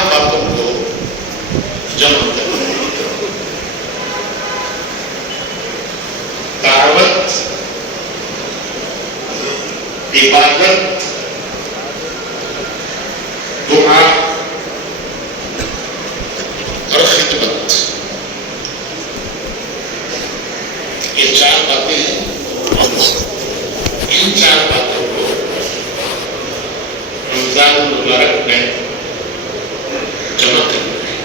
چار باتوں کو جمع کرنا ہے: دعوت، عبادت، دعا اور خدمت. یہ چار باتیں ہیں. ان چار باتوں کو رمضان المبارک میں جمع کرنا ہے.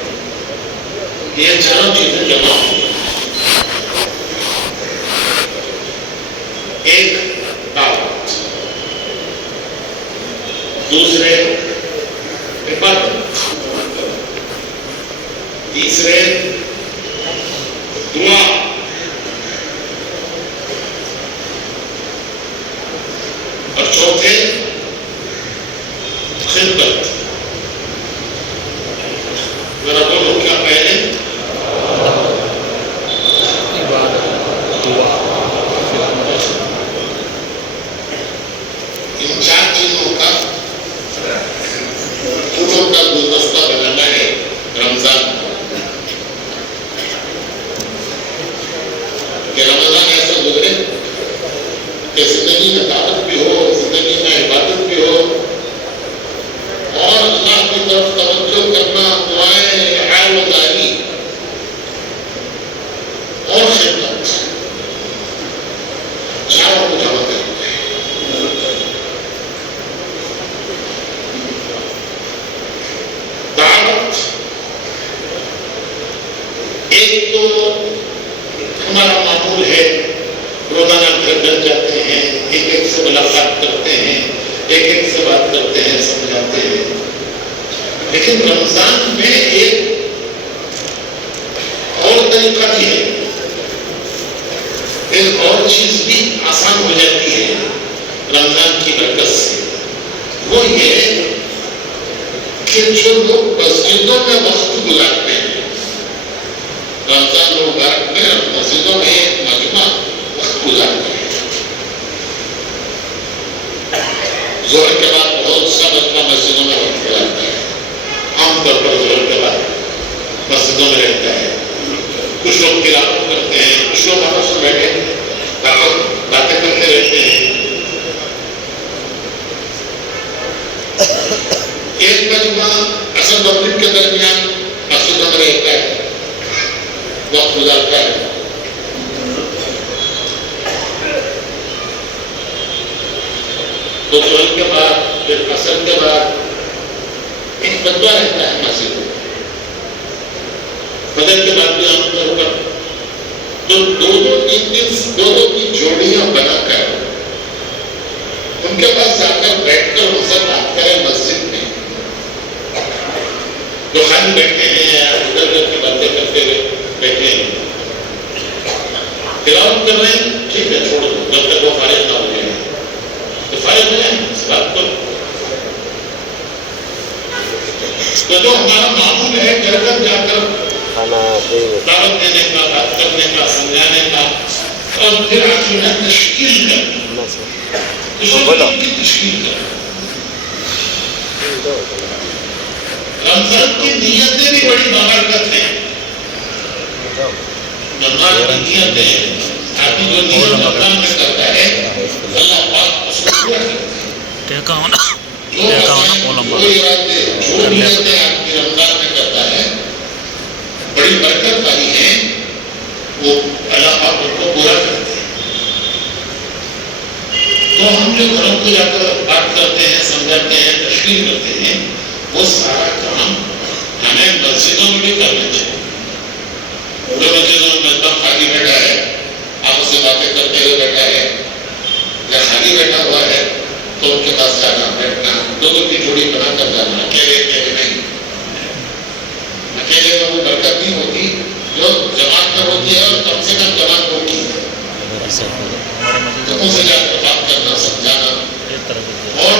یہ چاروں چیزیں جمع ہوئی. ایک دعوت، دوسرے عبادت، تیسرے دعا، اور چوتھے خدمت. ذرا بولو کیا پہلے؟ ان چار چیزوں کا پھولوں کا گلدستہ بنانا ہے رمضان کو. کہ رمضان ایسا گزرے کہ زندگی میں دعوت بھی ہو، زندگی میں عبادت بھی ہو، اور اللہ کی طرف توجہ کرنا، دعائیں، حال وزاری اور خدمت، چاروں کو جمع کرنا ہے. دعوت، ایک تو ہمارا معمول ہے روزانہ گھر گھر جاتے ہیں، ایک ایک سے ملاقات کرتے ہیں، ایک ایک سے بات کرتے ہیں، سمجھاتے ہیں. لیکن رمضان میں ایک اور طریقہ بھی ہے، ایک اور چیز بھی آسان ہو جاتی ہے رمضان کی برکت سے. وہ یہ کہ جو لوگ مسجدوں میں وقت گزارتے ہیں، رمضان المبارک میں مسجدوں میں ایک مجمع وقت گزارتے ہیں. ظہر کے بعد بہت سا مجمع مسجدوں میں وقت گزارتا ہے. عام طور پر ظہر کے بعد مسجدوں میں رہتا ہے. کچھ لوگ تلاوت کرتے ہیں، کچھ لوگ آپس میں بیٹھے باتیں کرتے رہتے ہیں. ایک مجمع عصر مغرب کے درمیان مسجدوں میں رہتا ہے، وقت گزارتا ہے. تو ظہر کے بعد پھر عصر کے بعد ایک مجمع رہتا ہے مسجد میں. فجر کے بعد بھی عام طور پر تو دو کی جوڑیاں بنا کر ان کے پاس جا کر بیٹھ کر ان سے بات کریں مسجد میں. جو خالی بیٹھے ہیں یا ادھر ادھر کی باتیں کرتے ہوئے بیٹھے ہیں، تلاوت کر رہے ہیں، ٹھیک ہے چھوڑ دو جب تک وہ فارغ نہ ہو جائے. تو فارغ ہو جائیں اس بات پر. تو جو ہمارا معمول ہے گھر گھر جا کر دعوت دینے کا، بات کرنے کا، سمجھانے کا، اور پھر آخر میں تشکیل کرنا، تشکیل کرنا. رمضان کی نیتیں بھی بڑی بابرکت ہیں. رمضان کی نیتیں، آدمی جو نیت رمضان میں کرتا ہے اللہ پاک اس کو پورا کرتا ہے. جو ارادے، جو نیتیں آدمی رمضان میں کرتا ہے بڑی برکت والی ہیں، وہ اللہ پاک ان کو پورا کرتے ہیں. تو ہم جو گھروں کو جا کر بات کرتے ہیں، سمجھاتے ہیں، تشکیل کرتے ہیں، وہ سارا کام ہمیں مسجدوں میں بھی کرنا چاہیے. جو مسجدوں میں مجمع خالی بیٹھا ہے، آپ اس سے باتیں کرتے ہوئے بیٹھا ہے یا خالی بیٹھا ہوا ہے، تو ان کے پاس جانا، بیٹھنا، دو کی جوڑی بنا کر جانا. اکیلے نہیں، اکیلے میں وہ برکت نہیں ہوتی جو جماعت میں ہوتی ہے. اور کم سے کم جماعت ہوتی ہے تو ان سے جا کر بات کرنا، سمجھانا، اور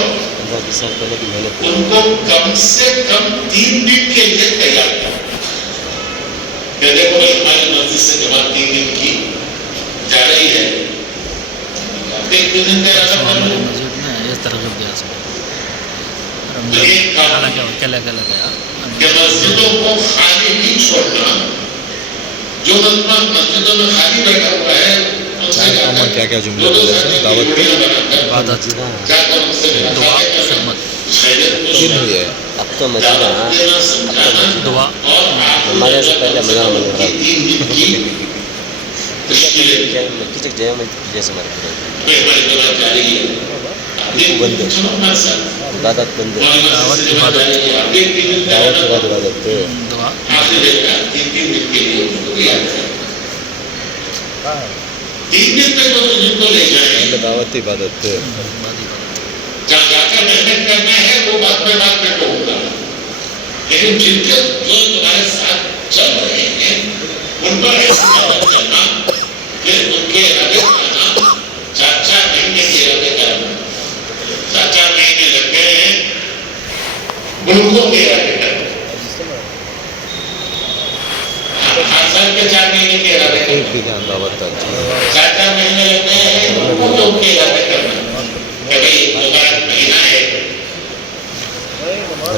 ان کو کم سے کم 3 دن کے لیے تیار کرنا. کہ دیکھو بھائی ہماری مسجد سے جماعت 3 دن کی جا رہی ہے، 3 دن تیار کر لو. کہ مسجدوں کو خالی نہیں چھوڑنا. جو مسجدوں میں خالی بیٹھا ہوا ہے کیا کیا جملے دعوت پہ اب تو مسجد دعا ہمارے سے پہلے مزار منظر جیسے بند عبادت بند دعوت کے بعد عبادت دعوت عبادت جہاں جا کر محنت کرنا ہے وہ بات میں کہوں گا. لیکن جن کے جو تمہارے ساتھ چل رہے ہیں ان پر ایسا چلنا کہ ان کے ارادے کرنا 4 مہینے کے ارادے کرنا 4 مہینے لگ گئے ہیں ملکوں کے ارادے کرنا. ہر سال کے 4 مہینے کے ارادے کرنا 4 مہینے لگ گئے ہیں ملکوں کے ارادے کرنا. کبھی مہینہ ہے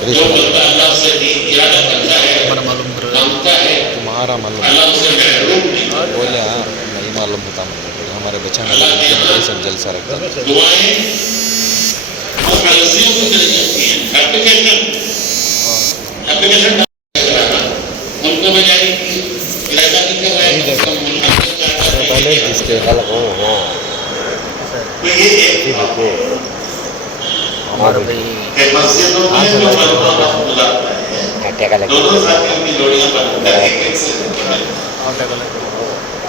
جو بندہ اللہ سے ارادہ کرتا ہے مانگتا ہے تمہارا معلوم اللہ اسے محروم نہیں بولے نہیں معلوم ہوتا ہمارے بچانے سب جلسہ رکھتا. دعائیں پالیسیوں کی طرح جاتی ہیں. اپلیکیشن ملکوں میں جاری کی ارادہ نہیں کر رہے پہلے جس کے غلط ہو ہاں ہمارے بھائی مسجدوں میں جو ملکوں گزارتا ہے دونوں ساتھیوں کی جوڑیاں بناتا ہے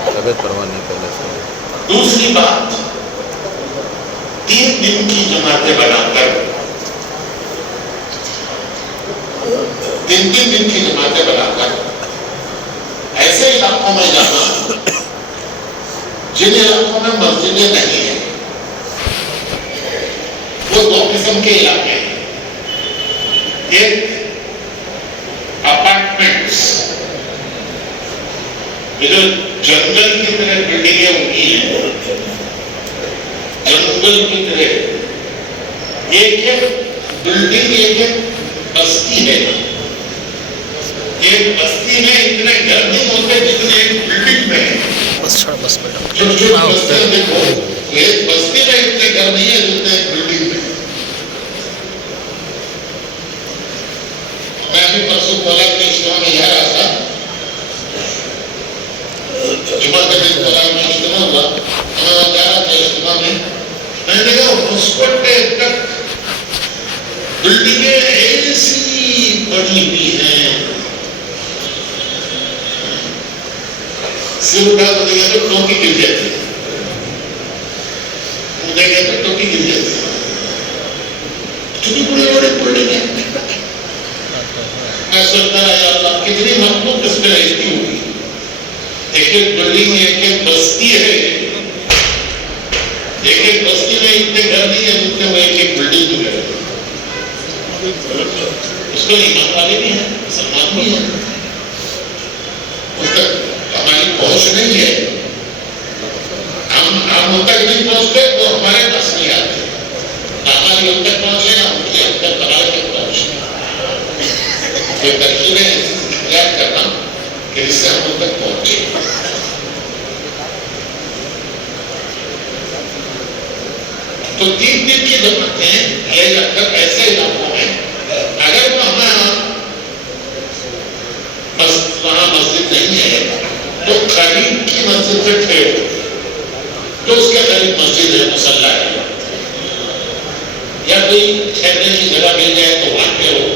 طبیعت پرواہ نہیں پہلے سے. دوسری بات 3 دن کی جماعتیں بنا کر 3 دن کی جماعتیں بنا کر ایسے علاقوں میں جانا جن علاقوں میں مسجدیں نہیں ہیں. وہ 2 قسم کے علاقے ہیں. ایک اپارٹمنٹس یہ جو جنگل کی طرح بلڈنگیں ہوئی ہیں جنگل کی طرح ایک بلڈنگ ایک بستی ہے. ایک بستی میں اتنے گھر نہیں ہوتے جتنے ایک بلڈنگ میں چھوٹی بستیاں دیکھو ایک بستی میں اتنے گھر نہیں ہے جتنے ایک بلڈنگ میں. میں ابھی پرسوں کولاب کے اجتماع میں جا رہا تھا. جمعہ کے دن کولاب میں اجتماع ہوا. میں وہاں جا رہا تھا اجتماع میں نے دیکھا ہاسپٹ پہ تک بلڈنگیں ایسی بڑی ہوئی ہیں. سر اٹھا تو دیکھا تو ٹوپی گر جاتی ہے. دیکھا تو ٹوپی گر جاتی ہے. چھوٹی بڑی بلڈنگیں میں سوچتا ہے یا اللہ کتنی مخلوق اس میں رہتی ہوگی. ایک بلڈنگ ایک بستی ہے. ایک بستی میں اتنے گھر نہیں ہے جتنے وہ ایک بلڈنگ میں ہے. اس کو ایمان والے بھی ہیں مسلمان بھی ہیں. اس تک ہماری پہنچ نہیں ہے. ہم ان تک نہیں پہنچتے وہ ہمارے پاس نہیں آتے. ہماری ان تک پہنچے نا ان کی ہم تک ہمارے تک پہنچے. یہ ترکیبیں اختیار کرنا کہ اس سے ہم ان تک پہنچے. تو 3 دن کی جماعتیں لے جا کر ایسے علاقوں میں اگر وہاں مسجد نہیں ہے تو قریب کی مسجد سے ٹھہرو. تو اس کے قریب مسجد ہے مصلی ہے یا کوئی ٹھہرنے کی جگہ مل جائے تو وہاں ٹھہرو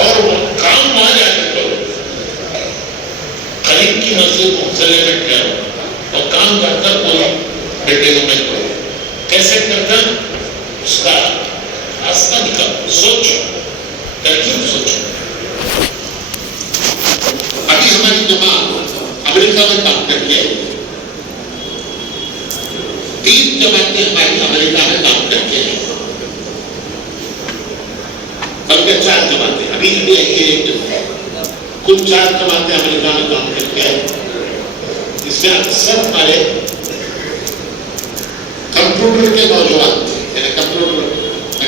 اور وہ کام وہاں جا کے کرو. قریب کی مسجد مصلی میں ٹھہرو اور کام کر کر کوئی بلڈنگوں میں کرو. کیسے کرتا اس کا راستہ نکالو. سوچو ترکیب سوچو. ابھی ہماری جماعت امریکہ میں کام کر کے 3 جماعتیں ہماری امریکہ میں کام کر کے بلکہ 4 جماعتیں ابھی کل 4 جماعتیں امریکہ میں کام کر کے اس میں اکثر ہمارے کمپیوٹر کے نوجوان تھے. یعنی کمپیوٹر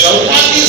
44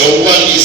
44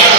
12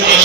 5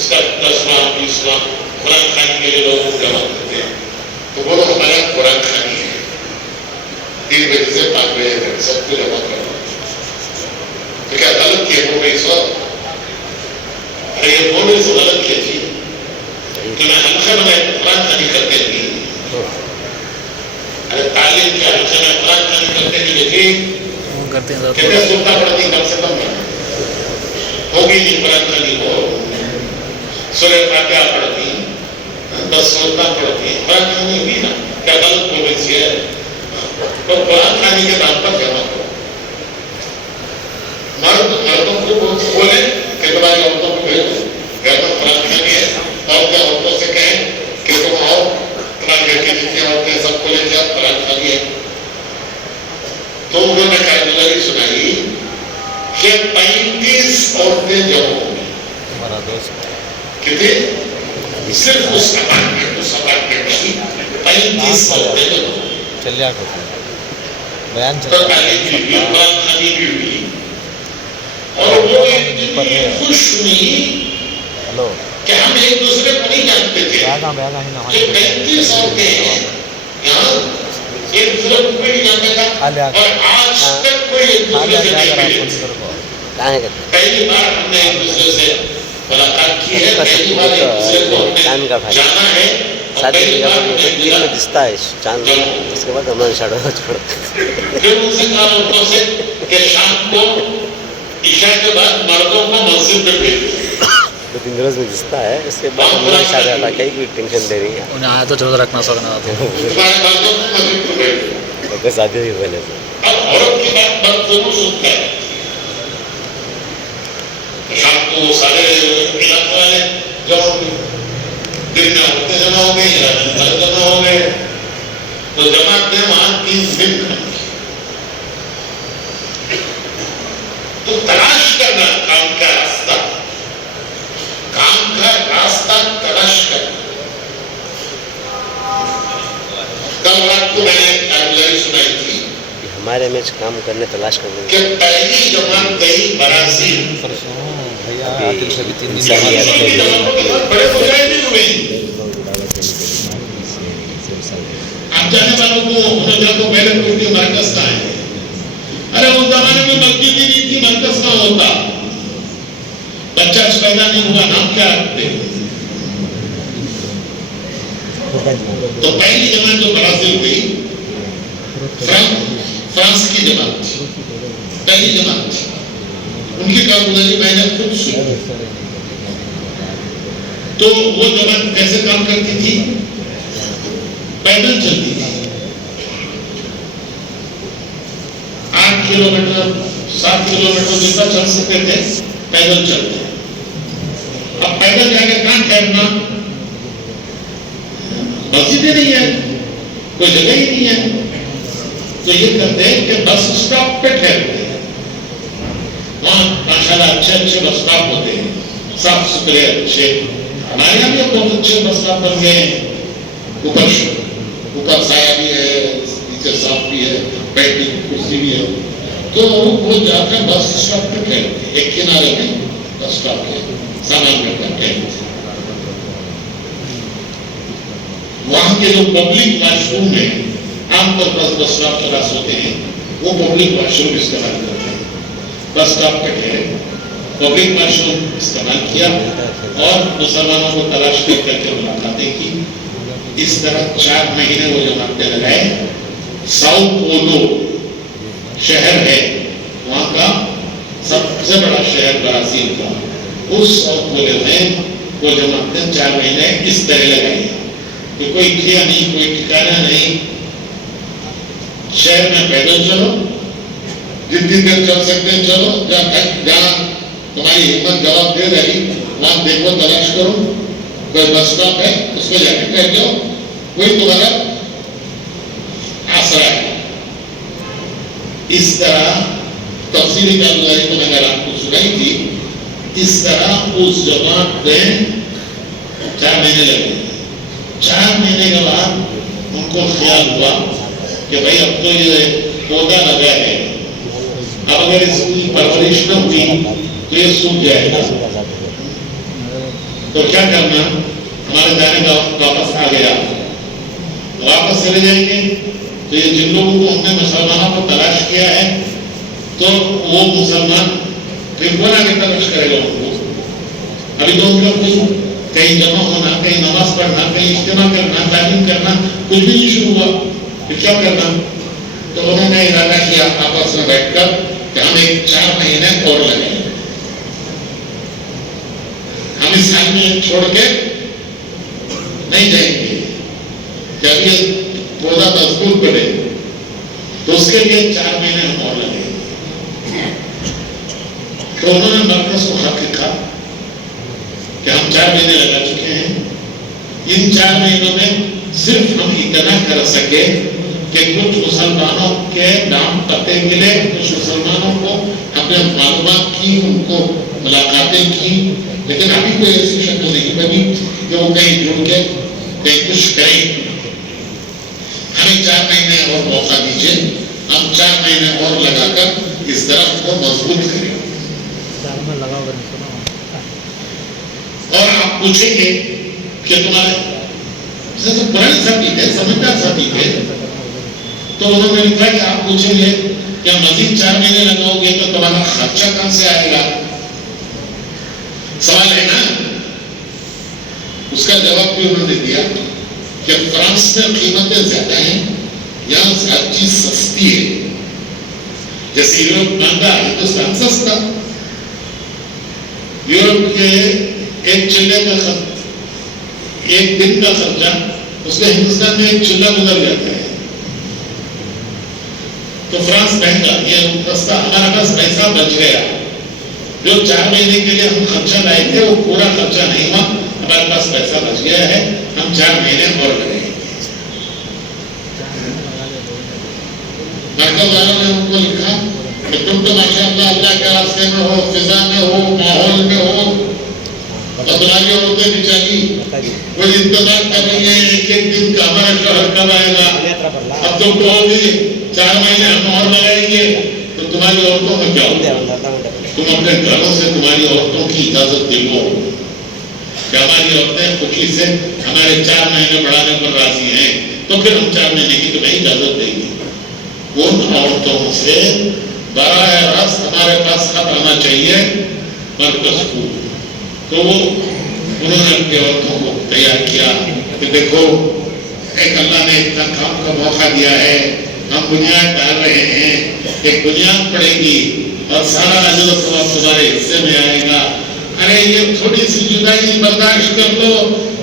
اس کا 10واں 20واں قرآن خوانی کے لیے لوگوں کو جمع کرتے ہیں. تو بولو ہمارا قرآن خوانی ہے, 3 بجے سے 5 بجے تک سب کو جمع کرو. تو کیا غلط کیا ہو گئی سو؟ ارے یہ بولنے سے غلط کیا جی کہ میں حلقے میں قرآن خوانی کرتے نہیں. ارے تعلیم کے حلقے میں قرآن خوانی کرتے نہیں لیکن کرتے ہیں کتنے سنتا پڑتی کم سے کم ہوگی نہیں قرآن خوانی ہو. سورہ فاتحہ پڑھتی 10 سورتیں پڑھتی قرآن خوانی ہوئی نا. کیا غلط بول رہی ہے؟ تو قرآن خوانی کے نام پر جمع کرو. مردوں کو بولے کہ تمہاری عورتوں کو بھیجو گھر میں قرآن خوانی ہے. عورتیں عورتوں سے کہیں کہ تم آؤ, تمہارے گھر کی جتنی عورتیں سب کو لے کے قرآن خوانی ہے. تو انہوں نے کارنواری سنائی کہ 35 عورتیں جمع ہوں گی. ہمارا دوست کتنے صرف اس اپارٹمنٹ کی 35 عورتیں جمع ہوں گی. چلیا کرتے بیان تو چلتا تعلیم بھی ہوئی, قرآن خوانی بھی ہوئی, اور وہ اتنی خوش ہوئی ہلو کہ ہم ایک دوسرے کو نہیں جانتے تھے کہ 35 عورتیں ہیں یہاں, ایک دوسرے کو کوئی نہیں جانتا تھا, اور آج تک کوئی ایک دوسرے سے نہیں ملے. پہلی بار ہم نے ایک دوسرے سے ملاقات کی ہے, پہلی بار ایک دوسرے کو ہم نے جانا ہے, اور پہلی بار ہم نے ملا. دستا ہے چاند, اس کے بعد ہمارا شاڑو چھوڑ. پھر ان سے کہا عورتوں سے کہ شام کو عشاء کے بعد مردوں کو مسجد میں بھیج دو. 2-3 روز میں دستا ہے, اس کے بعد ہمارا شاڑو تھا. کئی کوئی ٹینشن دے رہی ہے انہیں آیا تو چلو رکھنا سکنا تو تمہارے مردوں کو مسجد میں بھیج دو. بس آدھے ہی بولے سے اب عورت کی بات مرد ضرور سنتا ہے. شام کو سارے علاقے والے جمع ہو گئے, دن میں عورتیں جمع ہو گئی, رات میں مرد جمع ہو گئے. تو جماعت نے وہاں 3 دن تو تلاش کرنا کام کا راستہ, کام کا راستہ تلاش کرنا. کل رات کو میں نے کارگزاری سنائی تھی ہمارے میں کام کرنے تلاش کرنے کہ پہلی جماعت گئی برازیل. بھیا عادل سے بھی 3 دن بڑے مجاہدین ہوئے. آپ جانے والوں کو ہمیں کو پہلے پوچھتے مرکز کہاں ہے. ارے اس زمانے میں مسجد ہی نہیں تھی, مرکز کہاں ہوتا. بچہ پیدا نہیں ہوا, نام کیا رکھتے. تو پہلی جماعت جو برازیل گئی فرانس کی جماعت تھی, پہلی جماعت تھی. ان کی کارگزاری میں نے خود سنی. تو وہ جماعت کیسے کام کرتی تھی؟ پیدل چلتی تھی. 8 کلومیٹر 7 کلومیٹر جتنا چل سکتے تھے پیدل چلتے. اب پیدل جا کے کہاں ٹھہرنا, مسجد ہی نہیں ہے, کوئی جگہ ہی نہیں ہے. تو یہ کرتے ہیں کہ بس اسٹاپ پہ ٹھہرتے ہیں. وہاں ماشاءاللہ اچھے بس اسٹاپ ہوتے ہیں, صاف ستھرے اچھے. ہمارے یہاں بھی بہت اچھے بس اسٹاپ بن گئے ہیں. اوپر سایہ بھی ہے, نیچے صاف بھی ہے, بیٹھنے کی کرسی بھی ہے. تو وہ جا کر بس اسٹاپ پہ ٹھہرتے ہیں. ایک کنارے میں بس اسٹاپ ہے, سامان رکھ کر ٹھہرتے ہیں. وہاں کے جو پبلک واش روم ہیں, عام طور پر بس اسٹاپ خلاص ہوتے ہیں, وہ پبلک واش روم استعمال کرتے ہیں. بس اسٹاپ پہ ٹھہرے, پبلک واش روم استعمال کیا اور مسلمانوں کو تلاش کر کے ملاقاتیں کی. اس طرح 4 مہینے وہ جماعتیں لگائے. ساؤ پولو شہر ہے وہاں کا سب سے بڑا شہر برازیل کا, اس ساؤ پولو میں وہ جماعتیں 4 مہینے اس طرح لگائی کہ کوئی کھیا نہیں, کوئی ٹھکانا نہیں. شہر میں پیدل چلو, جتنی دیر چل سکتے ہیں چلو, جہاں تمہاری ہمت جواب دے رہی وہاں دیکھو, تلاش کرو. کوئی بس اسٹاپ ہے اس میں جا کے ٹھہر جاؤ, وہی تمہارا آسرا ہے. اس طرح تفصیلی کارگزاری کو میں نے آپ کو سنائی تھی. اس طرح اس جماعت میں 4 مہینے لگے. 4 مہینے کے بعد ان کو خیال ہوا کہ بھائی اب تو یہ پودا لگا ہے, اب اگر اس کی پرورش نہ ہوئی تو یہ سوکھ جائے گا. تو کیا کرنا؟ ہمارے جانے کا وقت واپس آ گیا، واپس چلے جائیں گے تو یہ جن لوگوں کو ہم نے مسلمانوں کو تلاش کیا ہے تو وہ مسلمان پھر کون آگے تلاش کرے گا ان کو؟ ابھی تو ان کا کوئی کہیں جمع ہونا، کہیں نماز پڑھنا، کہیں اجتماع کرنا، تعلیم کرنا کچھ بھی نہیں شروع ہوا، پھر کیا کرنا؟ تو انہوں نے ارادہ کیا آپس میں بیٹھ کر کہ ہم 4 مہینے اور لگیں، ہم اس حال میں چھوڑ کے نہیں جائیں گے کہ ابھی یہ پودا مضبوط بنے، تو اس کے لیے 4 مہینے ہم اور لگیں گے۔ تو انہوں نے مرکز کو خط لکھا کہ ہم 4 مہینے لگا چکے ہیں، ان 4 مہینوں میں صرف ہم اتنا کر سکے کہ کچھ مسلمانوں کے نام پتے ملے، کچھ مسلمانوں کو اپنے معلومات کی، ان کو ملاقاتیں کی، لیکن ابھی کوئی ایسی شکل نہیں بنی کہ وہ کہیں جڑ کے کہیں کچھ کریں۔ ہمیں 4 مہینے اور موقع دیجیے، ہم 4 مہینے اور لگا کر اس درخت کو مضبوط کریں۔ اور آپ پوچھیں گے کہ تمہارے پرانی ساتھی ہے، سمجھدار ساتھی ہے، تو انہوں نے لکھا کہ آپ پوچھیں گے کہ مزید 4 مہینے لگاؤ گے تو تمہارا خرچہ کہاں سے آئے گا؟ سوال ہے نا؟ اس کا جواب بھی انہوں نے دیا کہ فرانس میں قیمتیں زیادہ ہیں، یہاں ہر چیز سستی ہے، جیسے یورپ مہنگا ہے ہندوستان سستا۔ یورپ کے ایک چلے کا خرچ، ایک دن کا خرچہ اس کے ہندوستان میں ایک چلہ گزر جاتا ہے، تو فرانس مہنگا، یہ سستا، ہمارا پاس پیسہ بچ گیا، جو 4 مہینے کے لیے ہم خرچہ لائے تھے وہ پورا خرچہ نہیں ہوا، ہمارے پاس پیسہ بچ گیا ہے، ہم 4 مہینے اور لگیں گے۔ مرکز والوں نے ان کو لکھا کہ تم تو ماشاء اللہ اللہ کے راستے میں ہو، فضا میں ہو، ماحول میں ہو، اور تمہاری عورتیں بیچاری وہ انتظار کر رہی ہیں ایک دن کا ہمارا شوہر کب آئے گا۔ اب تم کہو گے 4 مہینے ہم اور لگائیں گے تو تمہاری عورتوں میں کیا ہوگا؟ تم اپنے گھروں سے تمہاری عورتوں کی اجازت دلو کہ ہماری عورتیں خوشی سے ہمارے 4 مہینے بڑھانے پر راضی ہیں، تو پھر ہم 4 مہینے کی تمہیں اجازت دیں گے۔ ان عورتوں سے براہ راست ہمارے پاس خط آنا چاہیے مرکز کو، تو وہ انہوں نے اپنی عورتوں کو تیار کیا کہ دیکھو ایک اللہ نے اتنا کام کا موقع دیا ہے، ہم بنیاد ڈال رہے ہیں، ایک بنیاد پڑے گی اور سارا اجر و ثواب تمہارے حصے میں آئے گا۔ ارے یہ تھوڑی سی جدائی برداشت کر لو،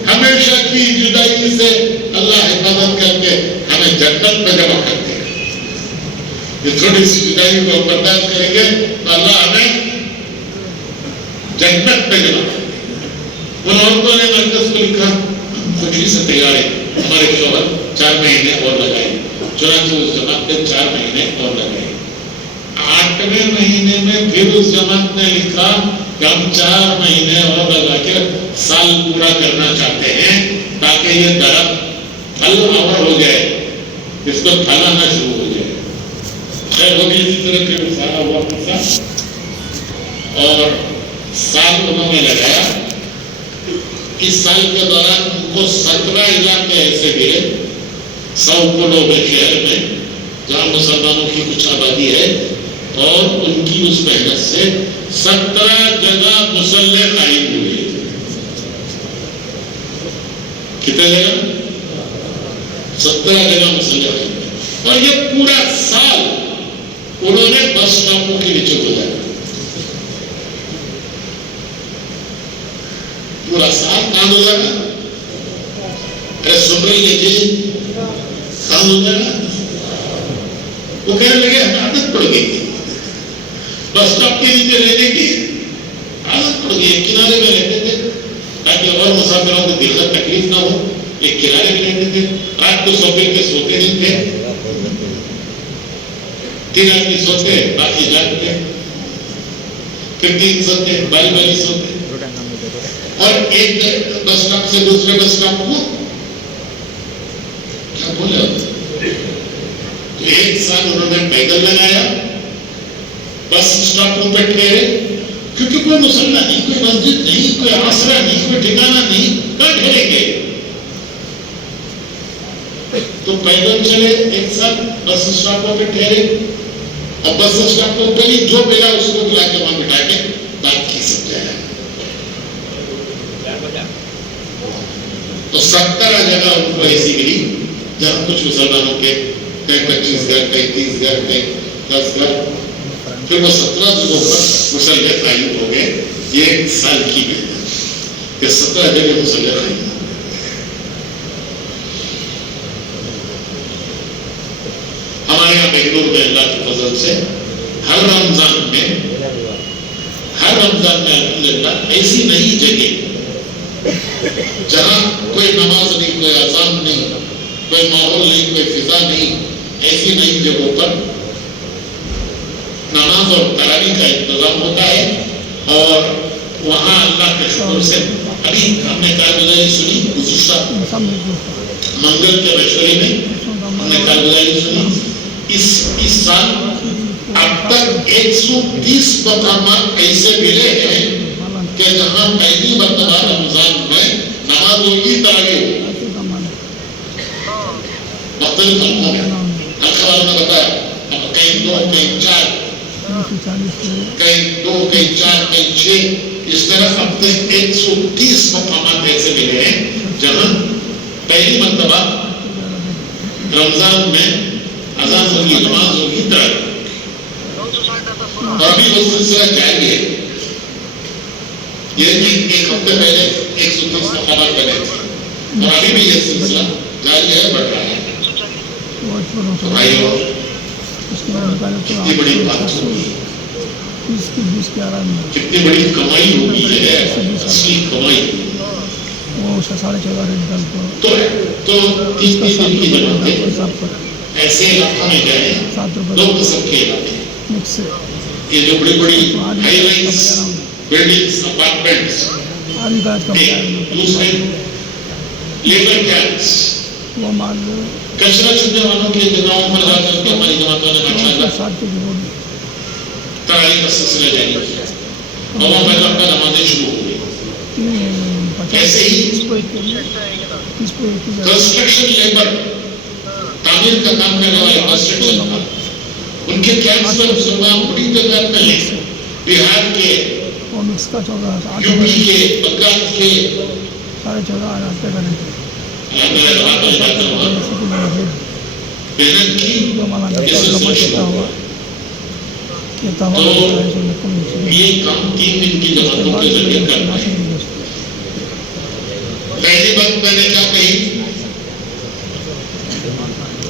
ہمیشہ کی جدائی سے اللہ حفاظت کر کے ہمیں جنت میں جمع کر دے گا۔ یہ تھوڑی سی جدائی کو برداشت کریں گے تو اللہ ہمیں جنت میں جمع کر دے گا۔ ان عورتوں نے مرکز کو لکھا خوشی سے تیار ہے، ہمارے شوہر 4 مہینے اور لگائے، چنانچہ اس جماعت نے 4 مہینے اور لگائے۔ 8ویں مہینے میں پھر اس جماعت نے لکھا کہ ہم 4 مہینے اور لگا کے سال پورا کرنا چاہتے ہیں تاکہ یہ درخت پھل آور ہو جائے، اس کو پھل آنا شروع ہو جائے۔ خیر وہ بھی اسی طرح پھر سارا ہوا قصہ، اور سال انہوں نے لگایا۔ اس سال کے دوران ان کو 17 علاقے ایسے ملے، 100 لوگ ہیں شہر میں جہاں مسلمانوں کی کچھ آبادی ہے، اور ان کی اس محنت سے 17 جگہ مسلح قائم ہوئے۔ کتنے جگہ؟ 17 جگہ مسلح قائم ہوئے، اور یہ پورا سال انہوں نے بس اسٹاپوں کے نیچے گزارا۔ پورا سال کہاں گزارا؟ ارے سن رہی ہے جی، کہاں گزارا؟ وہ کہنے لگے ہمیں عادت پڑ گئی، بس اسٹاپ کے نیچے رہنے کی عادت پڑ گئی، کنارے میں رہتے تھے تاکہ اور مسافروں کو دقت تکلیف نہ ہو، ایک کنارے میں رہتے تھے، رات کو سو کے سوتے نہیں تھے، 3 آدمی سوتے باقی جاگتے، پھر 3 سوتے، بائی سوتے، اور ایک بس اسٹاپ سے دوسرے بس اسٹاپ کو کیا بولے تو 1 سال انہوں نے پیدل لگایا، بس اسٹاپوں پہ ٹھہرے، کیونکہ کوئی مسلح نہیں, کوئی مسجد نہیں, کوئی آسرا نہیں, کوئی ٹھکانا نہیں, کہاں ٹھہریں گے؟ تو پیدل چلے, ایک ساتھ بس اسٹاپوں پہ ٹھہرے, اور بس اسٹاپوں پہ ہی جو ملا اس کو بلا کے وہاں بٹھا کے بات کی سمجھایا. تو 17 جگہ ان کو ایسی ملی جہاں کچھ مسلمانوں کے کہیں 25 گھر, کہیں 30 گھر, کہیں 10 گھر, پھر وہ 17 جگہوں پر مسلح قائم ہو گئے. یہ 1 سال کی محنت کہ 17 جگہ مسلح قائم ہو گئے. ہمارے یہاں بنگلور میں اللہ کے فضل سے ہر رمضان میں الحمدللہ ایسی نئی جگہ جہاں کوئی نماز نہیں, کوئی اذان نہیں, کوئی ماحول نہیں, کوئی فضا نہیں, ایسی نئی جگہوں پر نماز اور تراویح کا انتظام ہوتا ہے. اور وہاں اللہ کے شکر سے ابھی ہم نے کارگزاری سنی, گزشتہ منگل کے مشورے میں ہم نے کارگزاری سنی. اس سال اب تک 130 مقامات ایسے ملے ہیں کہ جہاں پہلی مرتبہ رمضان میں نماز ہوگی, تراویح ہوگی مختلف حلقوں میں. حلقہ والوں نے بتایا کہیں 2, کہیں 4, کہیں 2, کہیں 4, کہیں 6, اس طرح اب تک 130 مقامات ایسے ملے ہیں جہاں پہلی مرتبہ رمضان میں اذان ہوگی, نماز ہوگی, تراویح ہوگی. اور ابھی وہ سلسلہ جاری ہے. یہ بھی 1 ہفتے پہلے 130 مقامات بنے تھے اور ابھی بھی یہ سلسلہ جاری ہے, بڑھ رہا ہے. تو بھائیو, کتنی بڑی بات ہوگی, کتنی بڑی کمائی ہوگی, ہے اصلی کمائی. تو 3 دن کی جماعتیں ایسے علاقوں میں جائیں, 2 قسم کے علاقے, یہ جو بڑی بڑی ہائی رائز بلڈنگز, اپارٹمنٹس, دوسرے لیبر کیمپس, کچرا چننے والوں کی جگہوں پر جا کر کے ہماری جماعتوں نے ماشاءاللہ تراویح کا سلسلہ جاری کیا اور وہاں پر اپنا نمازیں شروع ہو گئی. ایسے ہی کنسٹرکشن لیبر, تعمیر کا کام کرنے والے کنسٹرکشن کا, ان کے کیمپس میں مسلمان بڑی تعداد میں ہیں. بہار کے, یو پی کے, بنگال کے, محنت کی یہ سلسلہ شروع ہوا. تو یہ کام 3 دن کی جماعتوں کے ذریعے کرنا ہے. پہلی بات میں نے کیا کہی,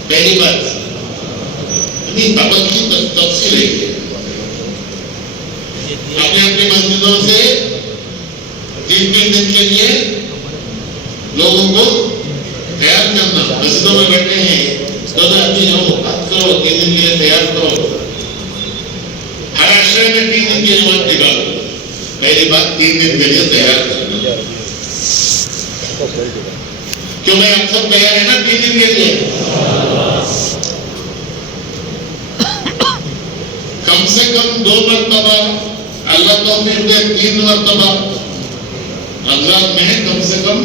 پہلی بات کی تفصیل ہے اپنی اپنی مسجدوں سے 3 دن کے لیے لوگوں کو تیار کرنا. مسجدوں میں بیٹھے ہیں, 2 آدمی ہو, بات کرو, 3 دن کے لیے تیار کرو. ہر عشرے میں 3 دن کی جماعت نکالو. پہلی بات 3 دن کے لیے تیار کرنا. کیوں میں آپ سب تیار ہے نا 3 دن کے لیے؟ کم سے کم 2 مرتبہ اللہ توفیق دے, 3 مرتبہ رمضان میں کم سے کم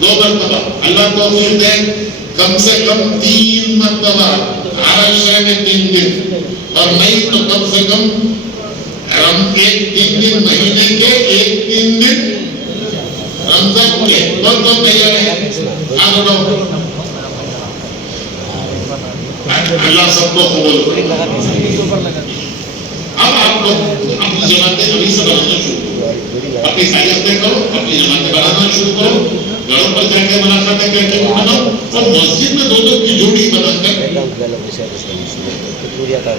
2 مرتبہ اللہ توفیق دے, کم سے کم 3 مرتبہ ہر عشرے میں 3 دن, اور نہیں تو کم سے کم 3 دن مہینے کے 3 دن رمضان کے. کون تیار ہے؟ اللہ سب کو قبول کرے. اب آپ لوگ اپنی جماعتیں ابھی سے بنانا شروع کرو, اپنی سیاستیں کرو, اپنی جماعتیں بنانا شروع کرو, گھروں پر جا کے ملاقاتیں کر کے بناؤ, اور مسجد میں 2 کی جوڑی بنا کر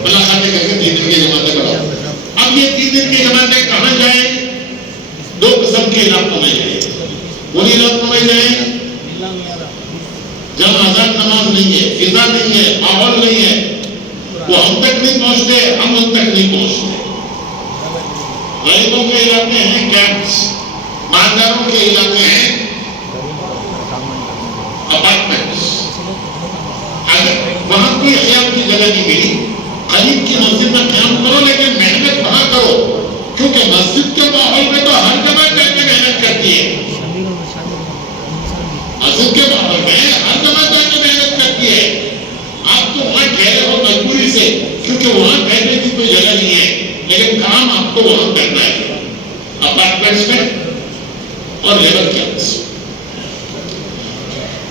ملاقاتیں کر کے 3 دن کی جماعتیں بناؤ. اب یہ 3 دن کی جماعتیں کہاں جائیں؟ 2 قسم کے علاقوں میں جائیں. ان علاقوں میں جائیں جب آزاد نماز نہیں ہے, فضا نہیں ہے, ماحول نہیں ہے, وہ ہم تک نہیں پہنچتے, ہم ان تک نہیں پہنچتے. غریبوں کے علاقے ہیں کیمپس, مالداروں کے علاقے ہیں اپارٹمنٹس. اگر وہاں کوئی قیام کی جگہ نہیں ملی, قریب کی مسجد میں قیام کرو, لیکن محنت وہاں کرو. لیکن کام آپ کو وہاں کرنا ہے، اپارٹمنٹس میں اور لیبر کیمپس.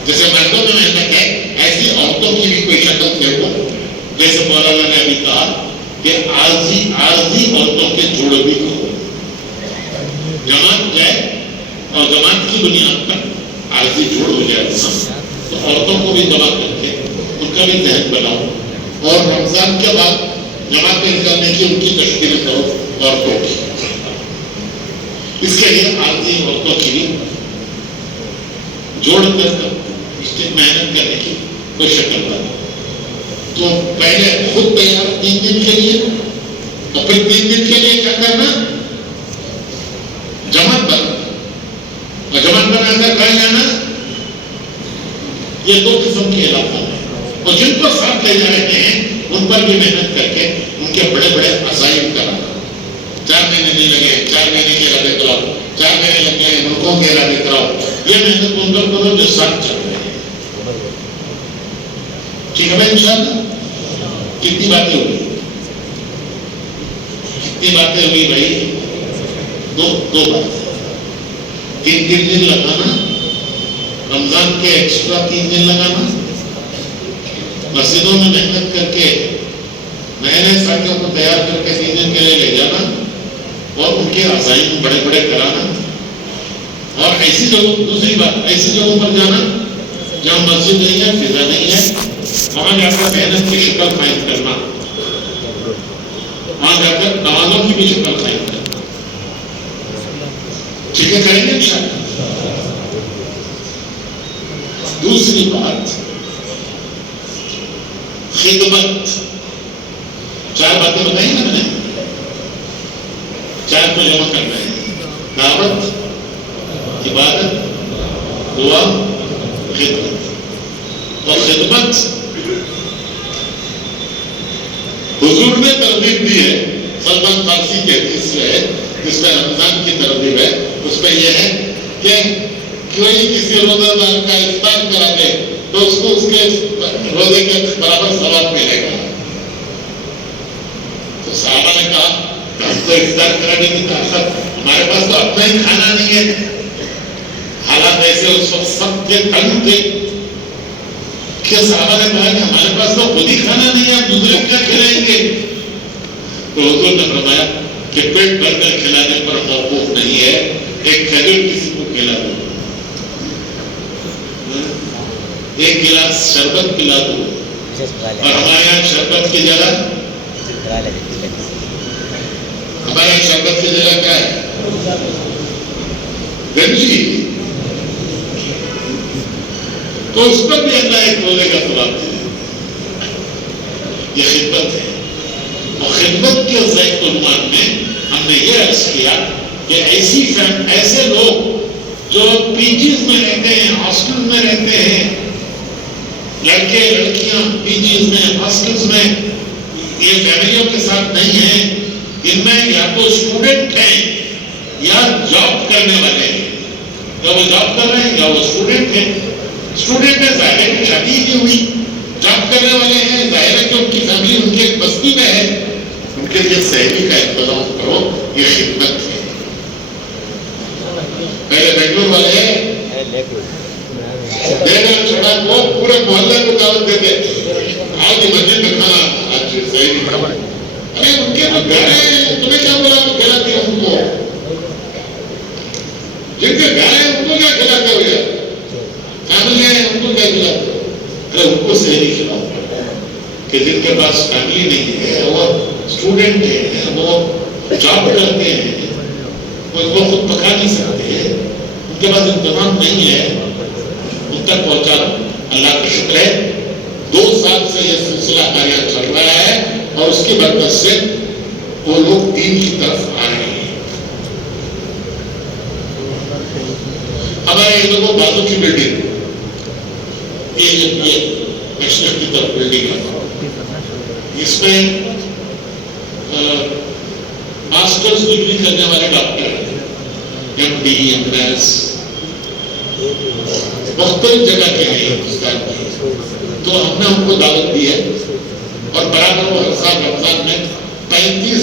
جیسے مردوں میں محنت ہے ایسی عورتوں کی بھی کوئی شکل دیکھو. جیسے مولانا نے ابھی کہا کہ عارضی عورتوں کے جوڑ بھی کرو. جماعت جائے اور جماعت کی بنیاد پر عارضی جوڑ ہو جائے تو عورتوں کو بھی جمع کر کے ان کا بھی ذہن بناؤ اور رمضان کے بعد جماعت میں نکالنے کی ان کی تشکیل کرو عورتوں کی. اس کے لیے عارضی عورتوں کی بھی جوڑ کر محنت کرنے کی کوئی شکل بنا. تو پہلے خود تیار 3 دن کے لیے اور پھر 3 دن کے لیے کیا کرنا، جماعت بنا. اور جماعت بنا کر کہاں جانا، یہ 2 قسم کے علاقوں میں. اور جن کو ساتھ لے جا رہے ہیں ان پر بھی محنت کر کے ان کے بڑے بڑے عزائم کرانا. 4 مہینے نہیں لگے، 4 مہینے کے ارادے کراؤ، 4 مہینے لگ گئے ملکوں کے ارادے کراؤ. یہ محنت ان پر کرو جو ساتھ چل رہے ہیں. ٹھیک ہے بھائی انشاءاللہ. کتنی باتیں ہوئی، کتنی باتیں ہوئی بھائی؟ 2 باتیں. 3 دن لگانا، رمضان کے ایکسٹرا 3 دن لگانا، مسجدوں میں محنت کر کے نئے نئے ساتھیوں کو تیار کر کے 3 دن کے لیے لے جانا اور ان کے عزائم بڑے بڑے کرانا. اور ایسی جگہوں، دوسری بات، ایسی جگہوں پر جانا جہاں مسجد نہیں ہے، فضا نہیں ہے، وہاں جا کر محنت کی شکل قائم کرنا، وہاں جا کر نمازوں کی بھی شکل قائم کرنا. ٹھیک ہے، کریں گے انشاءاللہ. دوسری بات خدمت. 4 باتیں بتائی نا میں نے، 4 کو جمع کرنا ہے: دعوت، عبادت، دعا، خدمت. اور خدمت حضور نے ترغیب دی ہے. سلمان فارسی کی حدیث ہے جس میں رمضان کی ترغیب ہے، اس میں یہ ہے کہ کوئی کسی روزہ دار کا افطار کرا دے تو اس کو اس کے روزے کے برابر ثواب ملے گا. تو صحابہ نے کہا ہم تو افطار کرانے کی طاقت، ہمارے پاس تو اپنا ہی کھانا نہیں ہے. حالات ایسے اس وقت سب کے تنگ تھے کہ صحابہ نے کہا کہ ہمارے پاس تو خود ہی کھانا نہیں ہے، دوسرے کو کیا کھلائیں گے؟ تو حضور نے فرمایا کہ پیٹ بھر کر کھلانے پر موقوف نہیں ہے، ایک کھجور کسی کو کھلا دو، 1 گلاس شربت پلا دو. اور ہمارے یہاں شربت کی جگہ، ہمارے یہاں شربت کی جگہ کیا ہے؟ گنجی. تو اس پر بھی اللہ ایک روزے کا ثواب دے. یہ خدمت ہے. اور خدمت کے ذیل عنوان میں ہم نے یہ عرض کیا کہ ایسے لوگ جو پی جیز میں رہتے ہیں، ہاسٹل میں رہتے ہیں، لڑکے لڑکیاں پی جیز میں، ہاسٹلز میں، یہ فیملیوں کے ساتھ نہیں ہیں. ان میں یا تو اسٹوڈنٹ ہیں یا جاب کرنے والے ہیں. یا وہ جاب کر رہے ہیں یا وہ اسٹوڈنٹ ہیں. اسٹوڈنٹ ہے، ظاہر ہے کہ شادی نہیں ہوئی. جاب کرنے والے ہیں، ظاہر ہے کہ ان کی فیملی ان کے بستی میں ہے. ان کے لیے سہیلی کا انتظام کرو. یہ خدمت ہے. پہلے بنگلور والے چھوڑا وہ پورے محلے کو دعوت دیتے، آج مسجد میں کھانا، آج سہیلی. ارے ان کے تو گھر ہیں، تمہیں کیا بولا تو کھلاتے ہیں ان کو؟ جن کے گھر ہیں ان کو کیا کھلاتے ہو یار؟ فیملی ہے ان کو کیا کھلاتے ہو؟ ارے ان کو سہیلی کھلاؤ. کہ جن کے پاس فیملی نہیں ہے، وہ اسٹوڈنٹ ہیں، وہ جاب کرتے ہیں، وہ خود پکا نہیں سکتے، ان کے پاس انتظام نہیں ہے، ان تک پہنچا. اللہ کا شکر ہے 2 سال سے یہ سلسلہ کاریہ چل رہا ہے اور اس کی برکت سے وہ لوگ دین کی طرف آ رہے ہیں. ہمارے لوگوں بازو کی بلڈنگ، یہ نیشنل کی طرف بلڈنگ ہے، اس میں ماسٹرز ڈگری کرنے والے ڈاکٹر ہیں، MD MS مختلف جگہ کے ہیں ہندوستان میں. تو ہم نے ان کو دعوت دی ہے اور برابر وہ ہر سال رمضان میں 35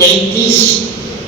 35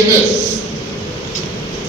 MS,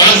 5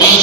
5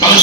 5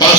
5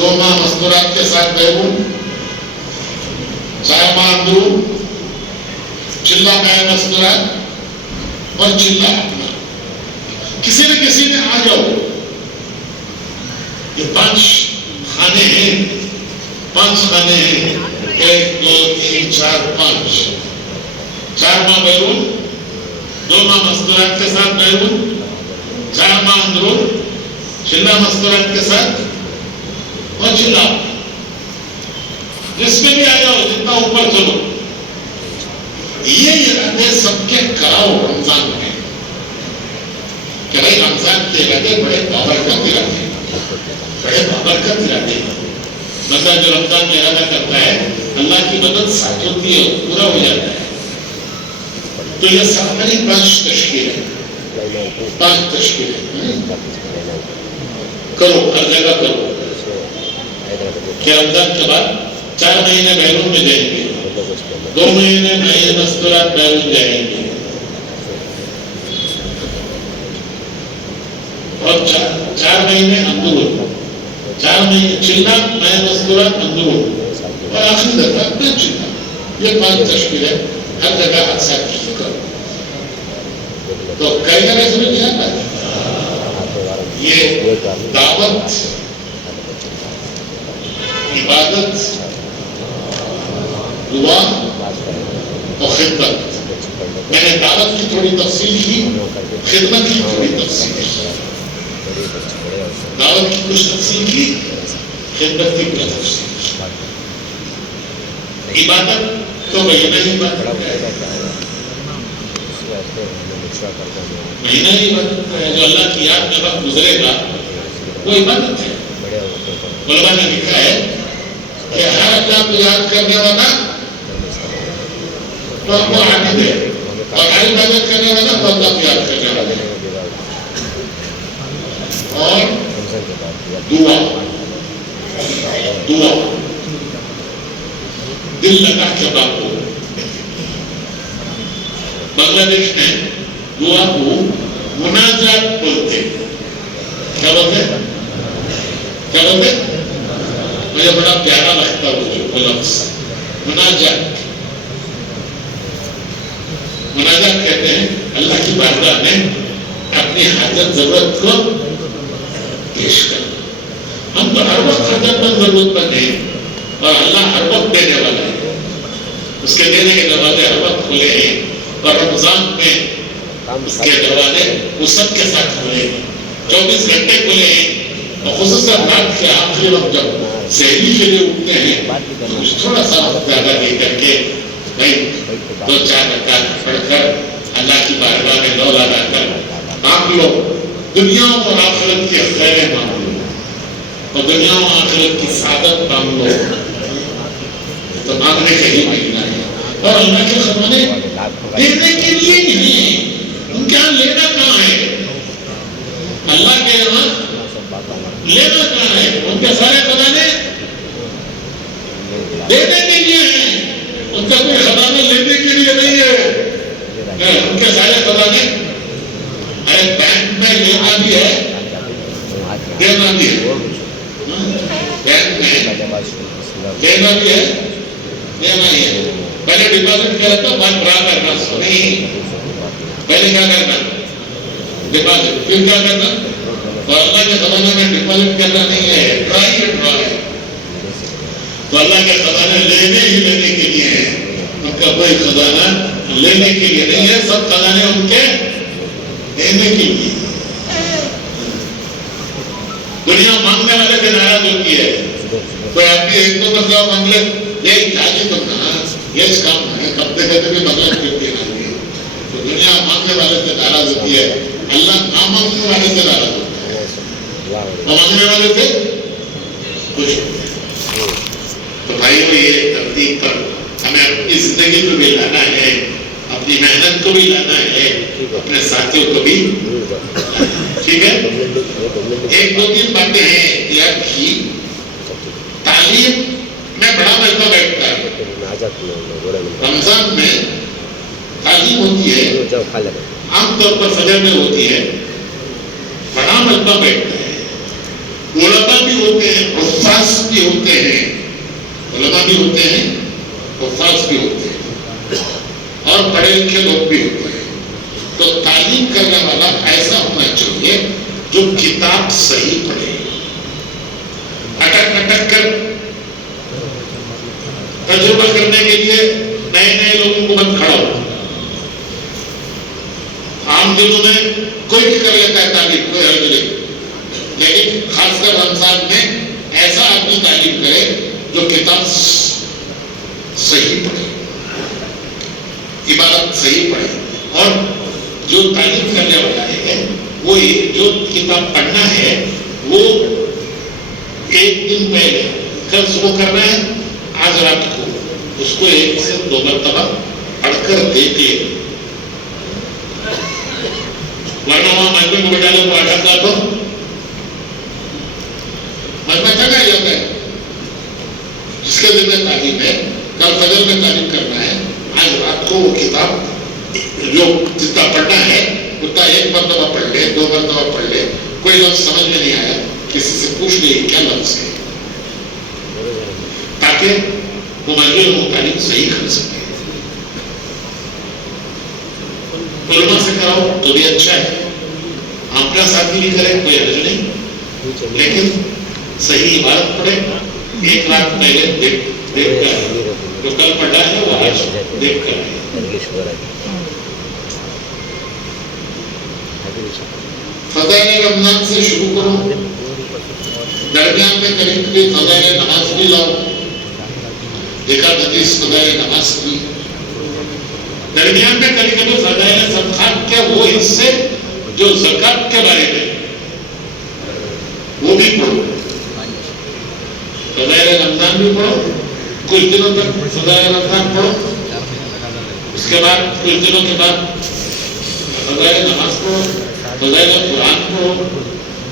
2 ماہ مستورات کے ساتھ بیرون، 4 ماہ اندرون، چلہ میں مستورات اور چلہ اپنا۔ کسی نہ کسی نے آ جاؤ، یہ 5 خانے ہیں، 5 خانے ہیں، 1 2 3 4 5۔ 4 ماہ بیرون، 2 ماہ مستورات کے ساتھ بیرون، 4 ماہ اندرون، چلہ مستورات کے ساتھ اور چلہ جس میں بھی آ جاؤ، جتنا اوپر چلو۔ یہ ارادے سب کے کراؤ رمضان میں کہ بھائی رمضان کے ارادے بڑے بابرکت ارادے ہیں، بڑے بابرکت ارادے ہیں۔ بندہ جو رمضان میں ارادہ کرتا ہے اللہ کی مدد ساتھ ہوتی ہے، پورا ہو جاتا ہے۔ تو یہ سامنے 5 تشکیل ہے، 5 تشکیل ہے۔ کرو، ہر جگہ کرو کہ رمضان کے بعد 4 مہینے بیرون میں جائیں گے، 2 مہینے مہینے مستورات بیرون جائیں گے، اور 4 مہینے اندرون، 4 مہینے چلہ میں مستورات اندرون، اور آخری دفعہ میں چلہ۔ یہ 5 تشکیل ہے، ہر جگہ ہر ساتھ کرو۔ تو کئی طرح سے بھی جاتا ہے یہ دعوت، عبادت، دعا اور خدمت۔ میں نے دعوت کی تھوڑی تفصیل کی، خدمت کی تھوڑی تفصیل کی، دعوت کی کچھ تفصیل کی، خدمت کی کچھ تفصیل کی۔ عبادت تو مہینہ ہی عبادت ہے، مہینہ ہی عبادت ہے، جو اللہ کی یاد میں وقت گزرے گا وہ عبادت ہے۔ علماء نے لکھا ہے کہ ہر اللہ کو یاد کرنے والا تو وہ عابد ہے، اور ہر عبادت کرنے والا تو اللہ کو یاد کرنے والا ہے۔ اور دعا، دعا دل لگا کے باپو۔ بنگلہ دیش میں دعا کو مناجات بولتے، کیا بولتے؟ کیا بولتے؟ مجھے بڑا پیارا لگتا ہے وہ لفظ مناجات۔ مناجات کہتے ہیں اللہ کی بارگاہ میں اپنی حاجت ضرورت کو پیش کرنا۔ ہم تو ہر وقت حاجت مند ضرورت مند ہیں، اور اللہ ہر وقت دینے والا ہے، اس کے دینے کے دروازے ہر وقت کھلے ہیں، اور رمضان میں اس کے دروازے اس سب کے ساتھ کھلے ہیں، 24 گھنٹے کھلے ہیں۔ اور خصوصاً رات کے آخری وقت جب سحری کے لیے اٹھتے ہیں، تھوڑا سا وقت زیادہ دے کر کے بھائی 2-4 رکعت پڑھ کر اللہ کی بارگاہ میں لو لگا کر مانگ لو، دنیا اور آخرت کے خیریں مانگ لو، اور دنیا اور آخرت کی سعادت مانگ لو۔ تو مانگنے کا ہی مہینہ ہے، اور اللہ کے خزانے دینے کے لیے ہی نہیں، ان کے یہاں لینا کہاں ہے؟ اللہ کے یہاں لینا کہاں ہے؟ ان کے سارے خزانے دینے کے لیے ہیں، ان کا کوئی خزانہ لینے کے لیے نہیں ہے۔ ان کے سارے خزانے بینک میں لینا بھی ہے، دینا بھی ہے، بینک میں لینا بھی ہے، دینا ہی ہے۔ پہلے ڈپازٹ کیا تھا، بعد ڈرا کرنا، نہیں پہلے کیا کرنا؟ ڈپازٹ، پھر کیا کرنا؟ تو اللہ کے خزانے میں ڈپازٹ کرنا نہیں ہے، ڈرا ہی ڈرا ہے۔ تو اللہ کے خزانے لینے ہی لینے کے لیے ہیں، ان کا کوئی خزانہ لینے کے لیے نہیں ہے، سب خزانے ان کے دینے کے لیے۔ دنیا مانگنے والے سے ناراض ہوتی ہے، کوئی آدمی 1-2 مرتبہ مانگ لے، یہ چاہیے تم نا، یہ کام ہے، کب تک کہتے بھی مطلب کرتے ہیں۔ تو دنیا مانگنے والے سے ناراض ہوتی ہے، اللہ نہ مانگنے والے سے ناراض ہوتا ہے، اور مانگنے والے سے خوش ہوتا ہے۔ تو بھائیو، یہ ترتیب پر ہمیں اپنی زندگی کو بھی لانا ہے، اپنی محنت کو بھی لانا ہے، اپنے ساتھیوں کو بھی لانا ہے، ٹھیک ہے؟ 1-2-3 باتیں ہیں یاد کی۔ تعلیم میں بڑا ملبہ بیٹھتا ہے، رمضان میں تعلیم ہوتی ہے، عام طور پر فجر میں ہوتی ہے، بڑا ملبہ بیٹھتا ہے، علماء بھی ہوتے ہیں، حفاظ بھی ہوتے ہیں، علماء بھی ہوتے ہیں، حفاظ بھی ہوتے ہیں، اور پڑھے لکھے لوگ بھی ہوتے ہیں۔ تو تعلیم کرنے والا ایسا ہونا چاہیے جو کتاب صحیح پڑھے، اٹک اٹک کر تجربہ کرنے کے لیے نئے نئے لوگوں کو مت کھڑا ہو۔ عام دنوں میں کوئی بھی کر لیتا ہے تعلیم، کوئی حرج نہیں، لیکن خاص کر رمضان میں ایسا آدمی تعلیم کرے جو کتاب صحیح پڑھے، عبادت صحیح پڑھے، اور جو تعلیم کرنے والا ہے وہ جو کتاب پڑھنا ہے وہ ایک دن پہلے، کل صبح کرنا ہے، آج رات کو اس کو 1 سے 2 مرتبہ پڑھ کر دیکھ لے، ورنہ وہاں مجمع کو بٹھا لے وہ اٹھاتا تو مجمع تھکا جاتا ہے۔ جس کے دن میں تعلیم ہے، کل فجر میں تعلیم کرنا ہے، آج رات کو وہ کتاب جو جتنا پڑھنا ہے اتنا 1 مرتبہ پڑھ لے، 2 مرتبہ پڑھ لے، کوئی لفظ سمجھ میں نہیں آیا کسی سے پوچھ لے کیا لفظ ہے، تاکہ وہ مجموعی تعلیم صحیح کر سکے۔ علماء سے کراؤ تو بھی اچھا ہے، اپنا ساتھی بھی کرے کوئی حرج نہیں، لیکن صحیح عبارت پڑھے، 1 رات پہلے دیکھ کر جو کل پڑھا ہے وہ آج دیکھ کر آئے۔ فضائل رمضان سے شروع کرو، درمیان میں قریب قریب فضائل نماز بھی لاؤ، دیکھا حدیث فضائل نماز کی، درمیان میں قریب قریب فضائل صدقات کے وہ حصے جو زکات کے بارے میں وہ بھی پڑھو، فضائل رمضان بھی پڑھو، کچھ دنوں تک فضائل رمضان پڑھو، اس کے بعد کچھ دنوں کے بعد فضائل نماز پڑھو، فضائل قرآن پڑھو،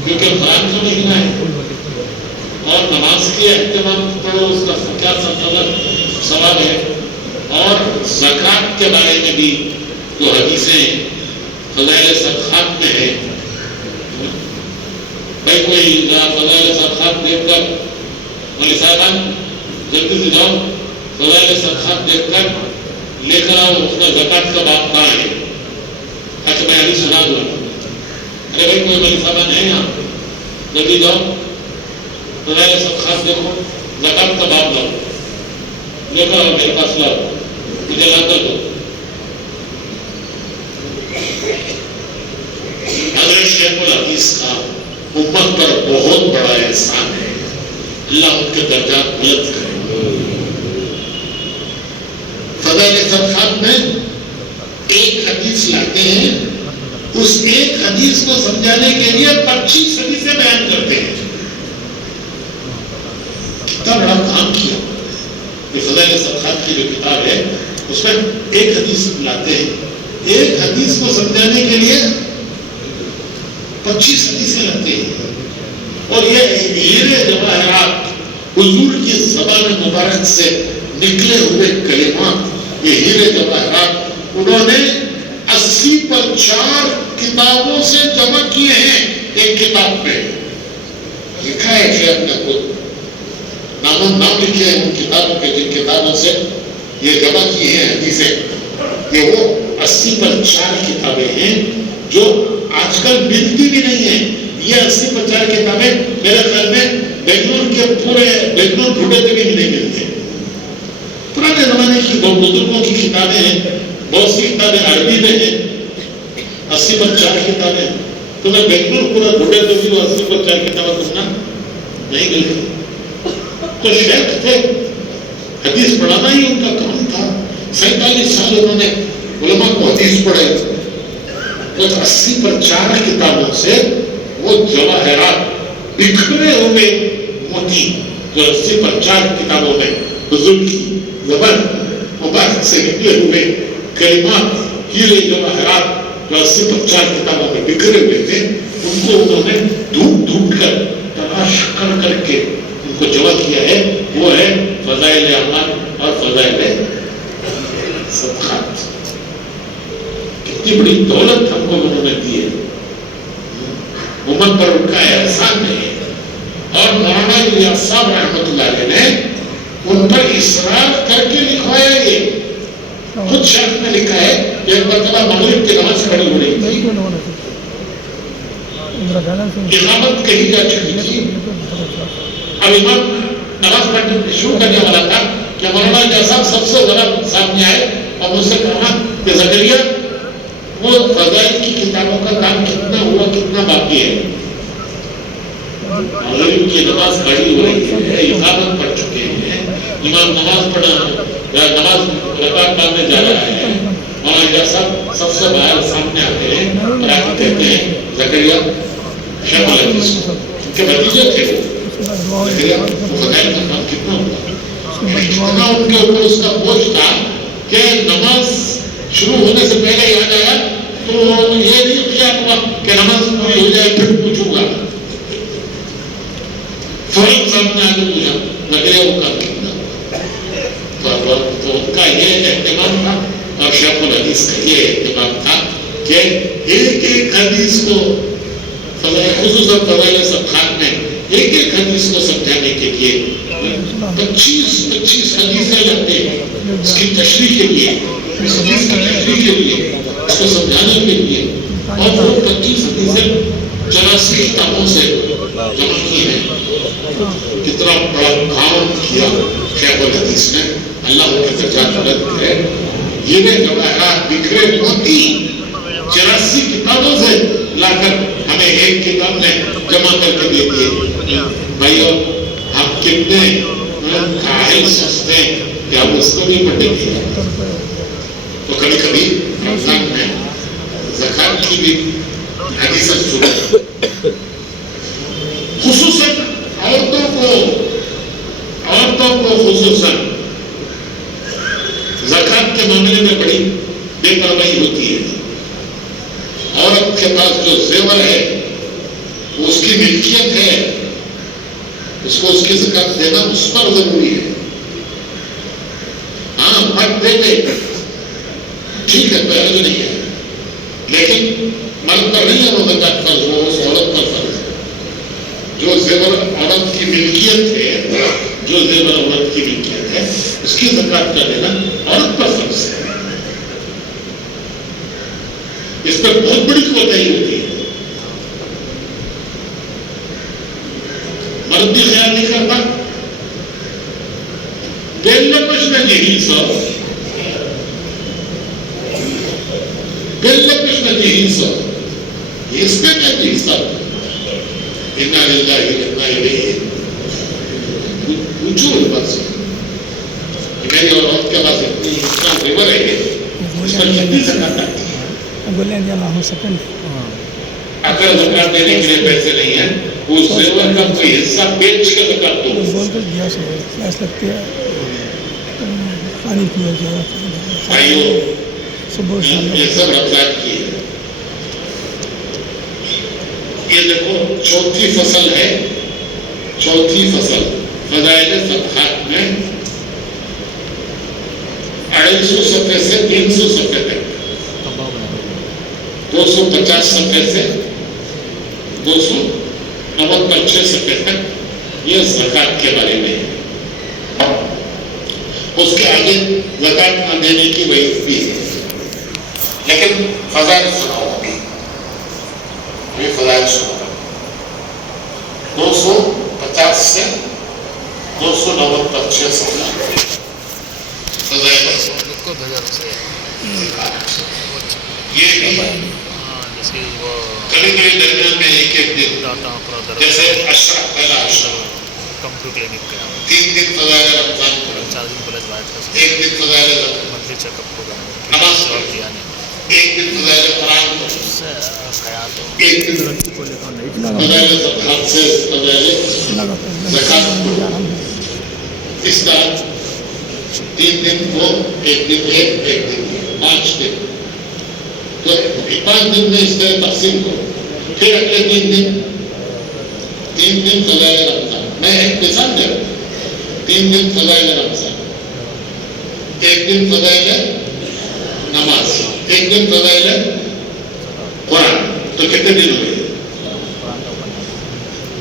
کیونکہ قرآن کا مہینہ ہے، اور نماز کے اہتمام پڑھو، اس کا کیا ثواب ہے، اور زکات کے بارے میں بھی جو حدیثیں فضائل صدقات میں ہے، بھائی کوئی فضائل صدقات دیکھ کر مولوی صاحبان جلدی سے جاؤ، فضائل صدقات دیکھ کر لے کر آؤ، اس کا زکات کا باب کہاں ہے؟ اچھا میں ابھی سنا دوں، ارے بھائی کوئی مولوی صاحبان ہے یہاں، جلدی جاؤ فضائل صدقات دیکھو، زکات کا باب لاؤ، لے کر آؤ، میرے پاس لاؤ، مجھے لا کر دو۔ حضرت شیخ الحدیث کا امت پر بہت بڑا احسان ہے، اللہ ان کے درجات بلند کرے۔ فضائل صدقات میں ایک حدیث لاتے ہیں، اس ایک حدیث کو سمجھانے کے لیے 25 حدیثیں بیان کرتے ہیں، کتنا بڑا کام کیا۔ یہ فضائل صدقات کی جو کتاب ہے اس میں ایک حدیث لاتے ہیں، ایک حدیث کو سمجھانے کے لیے 25 حدیثیں لاتے ہیں، اور یہ ہیرے جواہرات حضور کی زبان مبارک سے نکلے ہوئے کلمات، یہ ہیرے جواہرات انہوں نے 80 پر 4 کتابوں سے جمع کیے ہیں، ایک کتاب میں لکھا ہے شیخ نے خود نام لکھے ہیں ان کتابوں کے، جن کتابوں سے یہ جمع کی ہیں حدیثیں، یہ وہ 80 پر 4 کتابیں ہیں جو آج کل ملتی بھی نہیں ہیں۔ یہ 80 پر 4 کتابیں میرے خیال میں بنگلور کے پورے بنگلور ڈھونڈے تک بھی نہیں ملتے، پرانے زمانے کی بزرگوں کی کتابیں ہیں، بہت سی کتابیں عربی میں ہیں، 80 پر 4 کتابیں، تو میں بنگلور پورا ڈھونڈے تو بھی وہ 80 پر 4 کتابیں ڈھونڈنا نہیں ملتی۔ تو شیخ تھے، حدیث پڑھانا ہی ان کا کام تھا، 47 سال انہوں نے علماء کو حدیث پڑھے، تو 80 پر 4 کتابوں سے وہ جواہرات بکھرے ہوئے موتی جو 80 پر 4 کتابوں میں حضور کی زبان مبارک سے نکلے ہوئے کلمات، ہیرے جواہرات جو 80 پر 4 کتابوں میں بکھرے ہوئے تھے، ان کو انہوں نے ڈھونڈ ڈھونڈ کر تلاش کر کر کے ان کو جمع کیا ہے، وہ ہے فضائل اعمال اور فضائل صدقات۔ کتنی بڑی دولت ہم کو انہوں نے دی ہے، امت پر ان کا احسان ہے۔ ریاض صاحب رحمۃ اللہ علیہ نے ان پر اصرار کر کے لکھوایا یہ. خود شیخ نے لکھا ہے کہ ایک مرتبہ مغرب کی نماز کھڑی ہو رہی تھی, اقامت کہی جا چکی تھی, اب امام نماز پڑھنے شروع کرنے والا تھا کہ مولانا جیسا سب سے بڑا سامنے آئے اور مجھ سے کہا کہ زکریا وہ فضائل کی کتابوں کا کام کتنا ہوا کتنا باقی ہے. مغرب کی نماز کھڑی ہو رہی ہے, اقامت پڑھ چکے ہیں, امام نماز پڑھا نماز رکعت باندھنے جا رہا ہے, مولانا جیسا سب سے باہر سامنے آتے ہیں اور آ کے کہتے ہیں زکریا شیخ الحدیث ان کے بھتیجے تھے وہ زکریا فضائل کا کام کتنا ہوا. اتنا ان کے اوپر اس کا بوجھ تھا کہ نماز شروع ہونے سے پہلے یاد آیا تو یہ نہیں خیال ہوا کہ نماز پوری ہو جائے پھر پوچھوں گا. فوراً سامنے آگے پوچھا زکریا وہ کام کتنا ہوا. تو ان کا یہ اہتمام تھا اور شیخ الحدیث کا یہ اہتمام تھا کہ ایک ایک حدیث کو خصوصاً فضائل صدقات میں ایک ایک حدیث کو سمجھانے کے لیے 25 حدیثیں لگتے ہیں اس کی تشریح کے لیے, اس حدیث کی تشریح کے لیے, اس کو سمجھانے کے لیے, اور وہ 25 حدیثیں 84 کتابوں سے جمع کی ہیں. کتنا بڑا کام کیا شیخ الحدیث نے, اللہ ان کے درجات بلند کرے. یہ جواہرات بکھرے موتی 84 کتابوں سے لا کر ہمیں ایک کتاب نے جمع کر کے دے دیے. بھائیو ہم کتنے کاہل سوچتے ہیں کہ ہم اس کو نہیں پڑھیں گے. تو کبھی کبھی رمضان میں زکات کی بھی حدیثت سنیں, خصوصاً عورتوں کو خصوصاً زکات کے معاملے میں بڑی بے پرواہی ہوتی ہے. عورت کے پاس جو زیور ہے وہ اس کی ملکیت ہے, اس کو اس کی زکات دینا اس پر ضروری ہے. ہاں مرد دے دے ٹھیک ہے, کوئی حرج نہیں ہے, لیکن مرد پر نہیں ہے وہ زکات فرض, وہ اس عورت پر فرض ہے. جو زیور عورت کی ملکیت ہے, جو زیور عورت کی ملکیت ہے, اس کی زکات کا دینا عورت پر فرض ہے. اس پر بہت بڑی کوتاہی ہوتی ہے. مرد بھی خیال نہیں کرتا. بیلنا کچھ نہ یہی سو بیلنا کچھ نہ یہی سو اس میں کیا چیز سب اتنا جلدا ہی اتنا ہی نہیں پوچھو بس. میری اور عورت کے پاس اتنا زیور ہے اس پر کتنی زکات آتی ہے. اگر زکات دینے کے لیے پیسے نہیں ہیں اس زیور کا کوئی حصہ بیچ کے زکات دو. بھائیو یہ سب رمضان کی ہے. یہ دیکھو چوتھی فصل ہے, چوتھی فصل فضائل صدقات میں 250 صفحے سے 300 صفحے تک, 250 صفحے سے 296 صفحے تک یہ زکات کے بارے میں ہے. اس کے آگے زکات نہ دینے کی وعید بھی ہے. لیکن فضائل سناؤ, یہ فضائل سناؤ 250 سے 296 صفحے فضائل. یہ کبھی کبھی درمیان میں ایک دن جیسے اشرف پہلا اشرف 3 دن فضائل رمضان پڑھا, 1 دن فضائل نماز پڑھا, 1 دن فضائل قرآن پڑھا, 1 دن فضائل زکات سے فضائل زکات پڑھا. اس طرح 3 دن وہ 1 دن 1 دن 5 دن, تو 5 دن میں اس طرح تقسیم کرو. پھر اگلے 3 دن فضائل رمضان. میں ایک مثال دے رہا ہوں. 3 دن فضائل رمضان, 1 دن فضائل نماز, 1 دن فضائل قرآن. تو کتنے دن ہوئے؟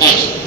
5।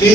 3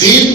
3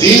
3